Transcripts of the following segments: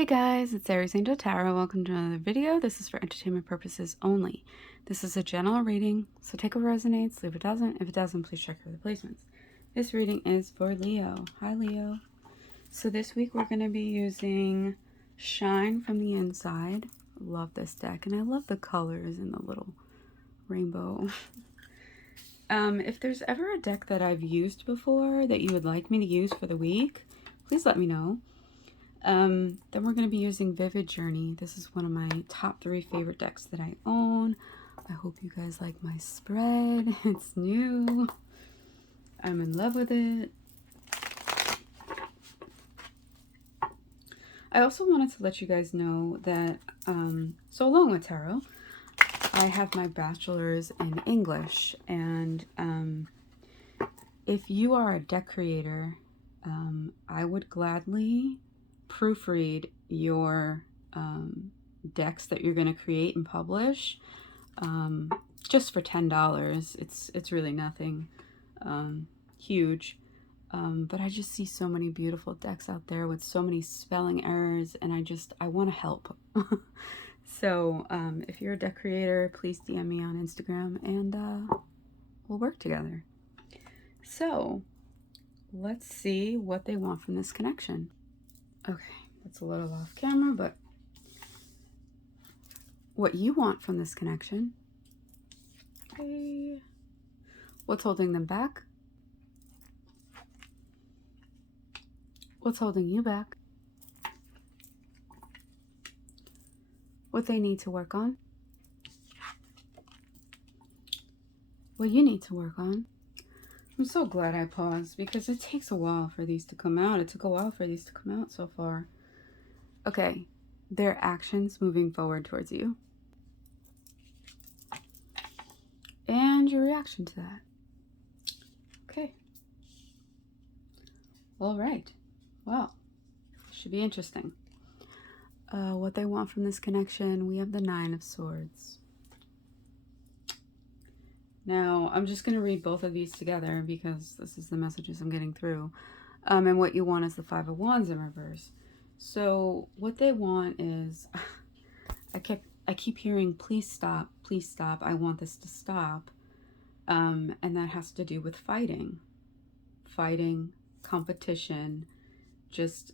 Hey guys, it's ariesangeltarot. Welcome to another video. This is for entertainment purposes only. This is a general reading, so take what resonates, leave what doesn't. If it doesn't, please check for the placements. This reading is for Leo. Hi Leo. So this week we're going to be using Shine from the Inside. Love this deck, and I love the colors and the little rainbow. If there's ever a deck that I've used before that you would like me to use for the week, please let me know. Then we're going to be using Vivid Journey. This is one of my top 3 favorite decks that I own. I hope you guys like my spread. It's new. I'm in love with it. I also wanted to let you guys know that, so along with tarot, I have my bachelor's in English. And if you are a deck creator, I would gladly proofread your decks that you're going to create and publish just for $10. It's really nothing huge, but I just see so many beautiful decks out there with so many spelling errors, and I want to help. So if you're a deck creator, please DM me on Instagram and we'll work together. So let's see what they want from this connection. Okay, that's a little off camera, but what you want from this connection. Okay. What's holding them back? What's holding you back? What they need to work on? What you need to work on? I'm so glad I paused because it takes a while for these to come out. It took a while for these to come out so far. Okay, their actions moving forward towards you. And your reaction to that. Okay. All right. Well, should be interesting. What they want from this connection, we have the 9 of Swords. Now, I'm just going to read both of these together because this is the messages I'm getting through. And what you want is the 5 of Wands in reverse. So what they want is, I keep hearing, please stop, I want this to stop. And that has to do with fighting, competition. Just,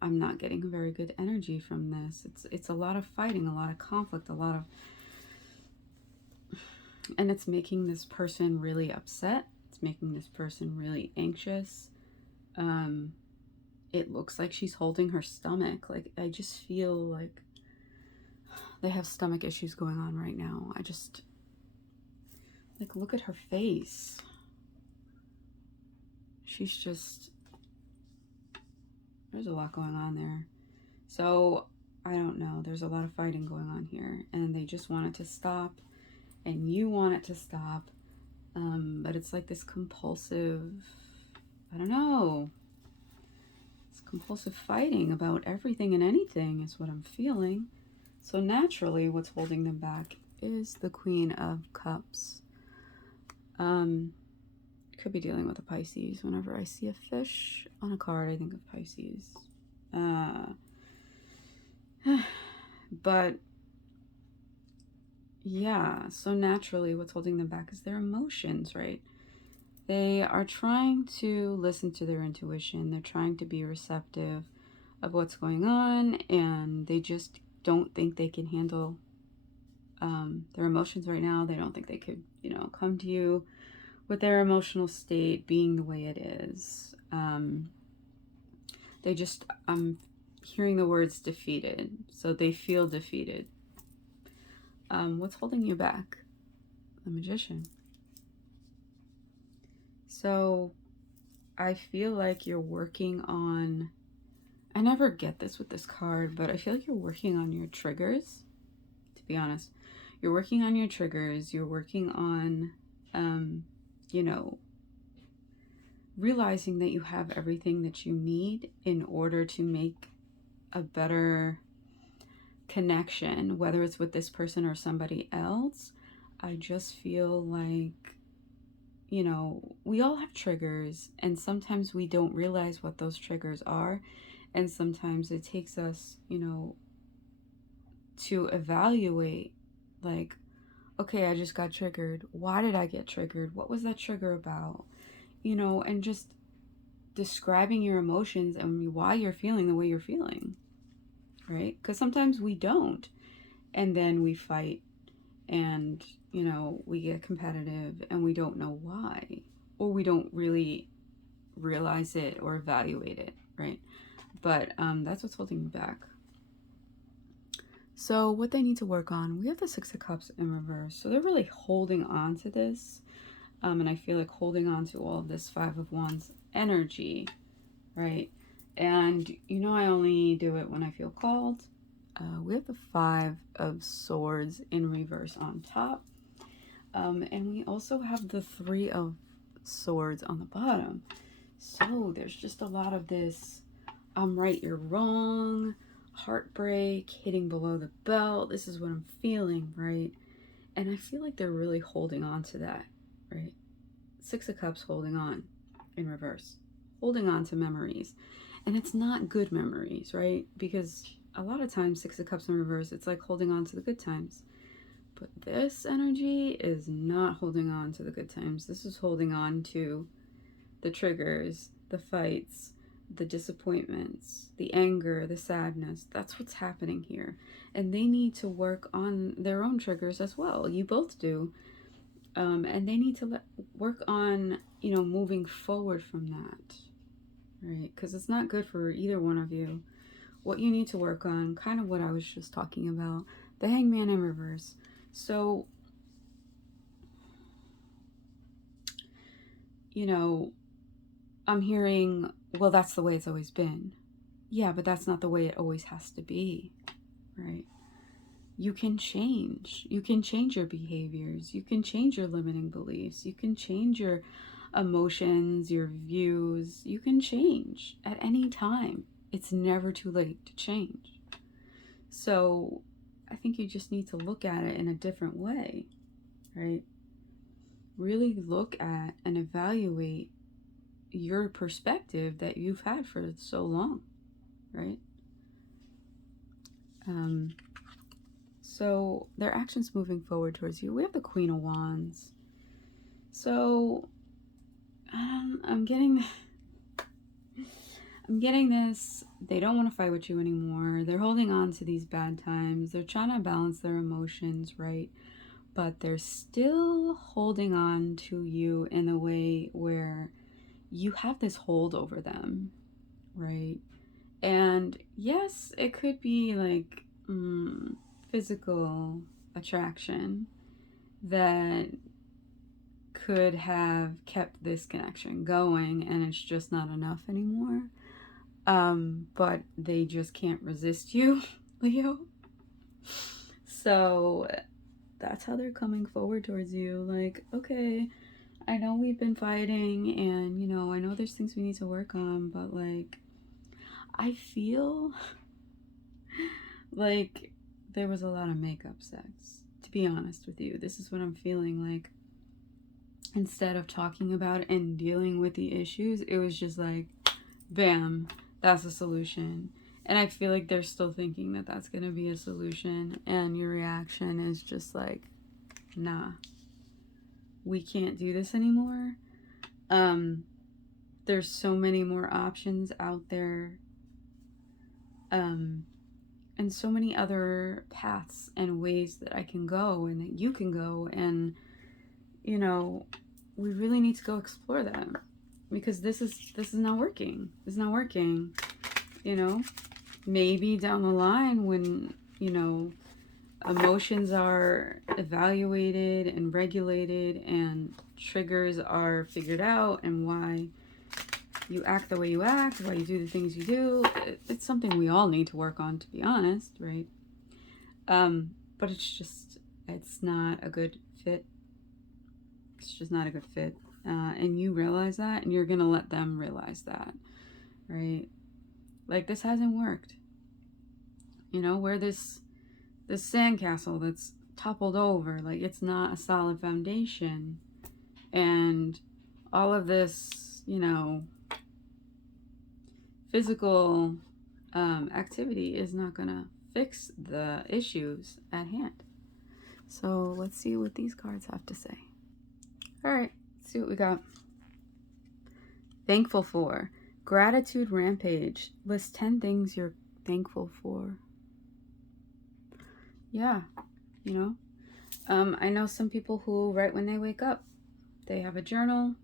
I'm not getting very good energy from this. It's a lot of fighting, a lot of conflict, and it's making this person really upset. It's making this person really anxious. It looks like she's holding her stomach. Like, I just feel like they have stomach issues going on right now. I just, like, look at her face. She's just, there's a lot going on there. So, I don't know. There's a lot of fighting going on here. And they just want it to stop. And you want it to stop. But it's like this compulsive, I don't know. It's compulsive fighting about everything and anything is what I'm feeling. So naturally, what's holding them back is the Queen of Cups. Could be dealing with a Pisces. Whenever I see a fish on a card, I think of Pisces. But yeah, so naturally what's holding them back is their emotions, right? They are trying to listen to their intuition. They're trying to be receptive of what's going on, and they just don't think they can handle their emotions right now. They don't think they could, come to you with their emotional state being the way it is. They just, I'm hearing the words defeated. So they feel defeated. What's holding you back? The Magician. So I feel like you're working on, I never get this with this card, but I feel like you're working on your triggers, to be honest. You're working on your triggers. You're working on, realizing that you have everything that you need in order to make a better connection, whether it's with this person or somebody else. I just feel like, we all have triggers, and sometimes we don't realize what those triggers are, And sometimes it takes us, you know, to evaluate, like, okay, I just got triggered. Why did I get triggered? What was that trigger about? You know, and just describing your emotions and why you're feeling the way you're feeling, right? Because sometimes we don't. And then we fight and, you know, we get competitive and we don't know why. Or we don't really realize it or evaluate it, right? But that's what's holding me back. So what they need to work on, we have the Six of Cups in reverse. So they're really holding on to this. And I feel like holding on to all of this Five of Wands energy, right? And, you know, I only do it when I feel called. We have the Five of Swords in reverse on top. And we also have the Three of Swords on the bottom. So there's just a lot of this, I'm right, you're wrong, heartbreak, hitting below the belt. This is what I'm feeling, right? And I feel like they're really holding on to that, right? Six of Cups holding on in reverse, holding on to memories. And it's not good memories, right? Because a lot of times, Six of Cups in reverse, it's like holding on to the good times. But this energy is not holding on to the good times. This is holding on to the triggers, the fights, the disappointments, the anger, the sadness. That's what's happening here. And they need to work on their own triggers as well. You both do. And they need to work on, you know, moving forward from that, right? Because it's not good for either one of you. What you need to work on, kind of what I was just talking about, the Hangman in reverse. So, you know, I'm hearing, well, that's the way it's always been. Yeah, but that's not the way it always has to be, right? You can change. You can change your behaviors. You can change your limiting beliefs. You can change your emotions, your views. You can change at any time. It's never too late to change. So I think you just need to look at it in a different way, right? Really look at and evaluate your perspective that you've had for so long, right? So their actions moving forward towards you. We have the Queen of Wands. So I'm getting this. They don't want to fight with you anymore. They're holding on to these bad times. They're trying to balance their emotions, right? But they're still holding on to you in a way where you have this hold over them, right? And yes, it could be like physical attraction that could have kept this connection going, and it's just not enough anymore. But they just can't resist you, Leo. So that's how they're coming forward towards you. Like, okay, I know we've been fighting, and, you know, I know there's things we need to work on, but, like, I feel like there was a lot of makeup sex, to be honest with you. This is what I'm feeling like. Instead of talking about it and dealing with the issues, it was just like, bam, that's a solution. And I feel like they're still thinking that that's going to be a solution. And your reaction is just like, nah, we can't do this anymore. There's so many more options out there. And so many other paths and ways that I can go and that you can go. And, you know, we really need to go explore them, because this is not working. It's not working, you know. Maybe down the line when, you know, emotions are evaluated and regulated and triggers are figured out and why you act the way you act, why you do the things you do, it's something we all need to work on, to be honest, right? But it's not a good fit. It's just not a good fit. And you realize that, and you're going to let them realize that, right? Like, this hasn't worked. You know, we're this sandcastle that's toppled over. Like, it's not a solid foundation. And all of this, you know, physical activity is not going to fix the issues at hand. So let's see what these cards have to say. All right, let's see what we got. Thankful for. Gratitude rampage. List 10 things you're thankful for. Yeah, you know. I know some people who write when they wake up. They have a journal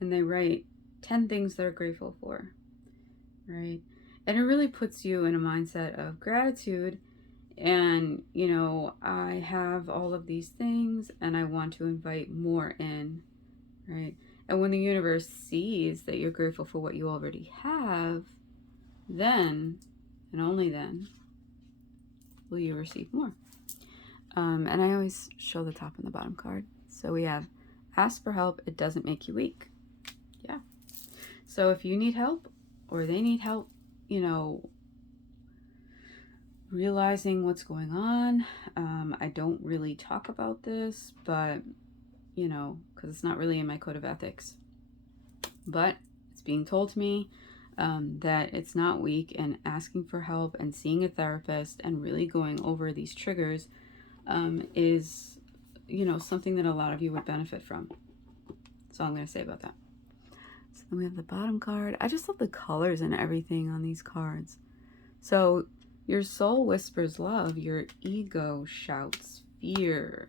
and they write 10 things they're grateful for, right? And it really puts you in a mindset of gratitude. And, you know, I have all of these things and I want to invite more in, right? And when the universe sees that you're grateful for what you already have, then, and only then, will you receive more. And I always show the top and the bottom card. So we have, ask for help, it doesn't make you weak. Yeah. So if you need help or they need help, you know, realizing what's going on. I don't really talk about this, but, you know, because it's not really in my code of ethics. But it's being told to me that it's not weak, and asking for help and seeing a therapist and really going over these triggers is, you know, something that a lot of you would benefit from. That's all I'm going to say about that. So then we have the bottom card. I just love the colors and everything on these cards. So your soul whispers love, your ego shouts fear.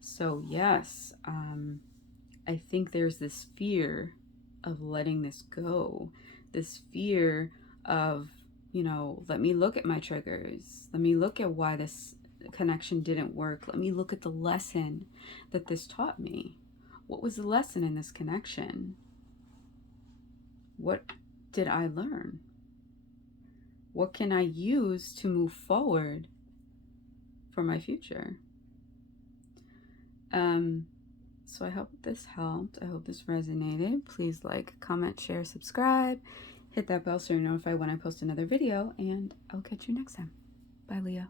So yes, I think there's this fear of letting this go, this fear of, you know, let me look at my triggers. Let me look at why this connection didn't work. Let me look at the lesson that this taught me. What was the lesson in this connection? What did I learn? What can I use to move forward for my future? So I hope this helped. I hope this resonated. Please like, comment, share, subscribe. Hit that bell so you're notified when I post another video, and I'll catch you next time. Bye, Leo.